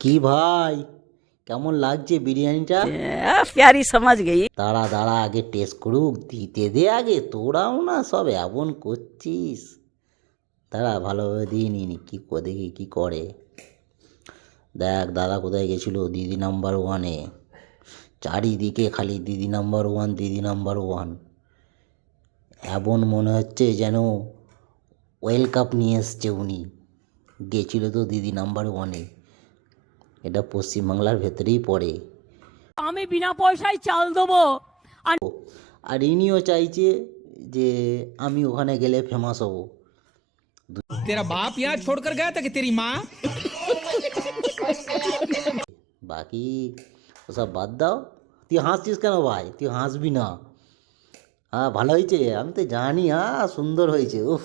কি ভাই, কেমন লাগছে বিরিয়ানিটা? प्यारी समझ गई। দাঁড়া দাঁড়া, আগে টেস্ট করুক, দিতে দে আগে, তোরাও না সব এমন করছিস। দাঁড়া ভালোভাবে দিয়ে নিনি, দেখি কি করে। দেখ দাদা কোথায় গেছিল, দিদি নাম্বার ওয়ানে। চারিদিকে খালি দিদি নাম্বার ওয়ান, দিদি নাম্বার ওয়ান। এমন মনে হচ্ছে যেন ওয়েল কাপ নিয়ে এসছে উনি। গেছিল তো দিদি নাম্বার ওয়ানে। এটা পশ্চিমবাংলার ভেতরেই পড়ে। আমি বিনা পয়সায় চাল দেবো। আর ইনিও চাইছে যে আমি ওখানে গেলে ফেমাস হব। तेरा बाप यहाँ छोड़कर गया था कि तेरी माँ? বাকি ওসব বাদ দাও। তুই হাসছিস কেন ভাই? তুই হাসবি না। হ্যাঁ ভালো হয়েছে, আমি তো জানি। হ্যাঁ সুন্দর হয়েছে। উফ,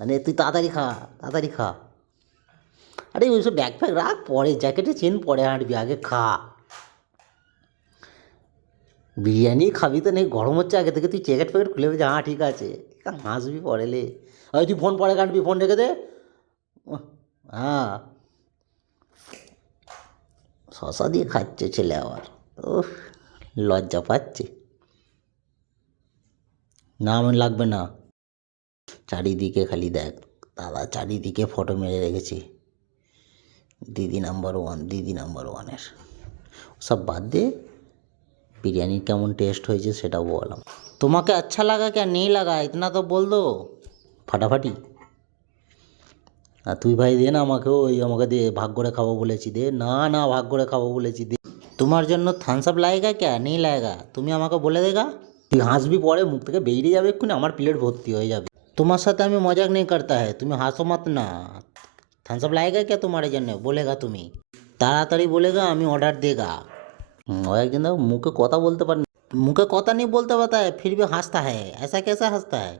মানে তুই তাড়াতাড়ি খা, তাড়াতাড়ি খা। আরে ওইসব ব্যাগ ফ্যাগ রাখ, পরে জ্যাকেটে চেন পরে হাঁটবি, আগে খা। বিরিয়ানি খাবি তো নেই, গরম হচ্ছে আগে থেকে, তুই জ্যাকেট ফ্যাকেট খুলে ফেলছি। হ্যাঁ ঠিক আছে, হাসবি পরে লে। ওই তুই ফোন পরে কাটবি, ফোন রেখে দে। হ্যাঁ, শশা দিয়ে খাচ্ছে ছেলে আবার। উফ, লজ্জা পাচ্ছে না। আমার লাগবে না। চারিদিকে খালি দেখ দাদা, চারিদিকে ফটো মেরে রেখেছি দিদি নাম্বার ওয়ান, দিদি নাম্বার ওয়ানের। সব বাদ দে, বিরিয়ানি কেমন টেস্ট হয়েছে সেটা বললাম। তোমাকে আচ্ছা লাগা क्या नहीं लगा इतना तो बोल दो ফাটাফাটি। আর তুই ভাই দে না আমাকেও, আমাকে দে, ভাগ করে খাবো বলেছি, দে না। না ভাগ করে খাবো বলেছি, দে। তোমার জন্য থামস আপ লাएगा क्या नहीं लाएगा, তুমি আমাকে বলে দেগা। তুই হাসবি পরে, মুখ থেকে বেরিয়ে যাবে এক্ষুনি, আমার প্লেট ভর্তি হয়ে যাবে। তোমার সাথে আমি মজাক নেই করতা है, তুমি হাসো মত না। থামস আপ লাएगा क्या तुम्हारे জন্য, বলেগা তুমি। তাড়াতাড়ি বলেগা, আমি অর্ডার দেগা। ও একজন মুখে কথা বলতে পারে, मुँह का कोता नहीं बोलता बता है, फिर भी हंसता है। ऐसा कैसा हंसता है?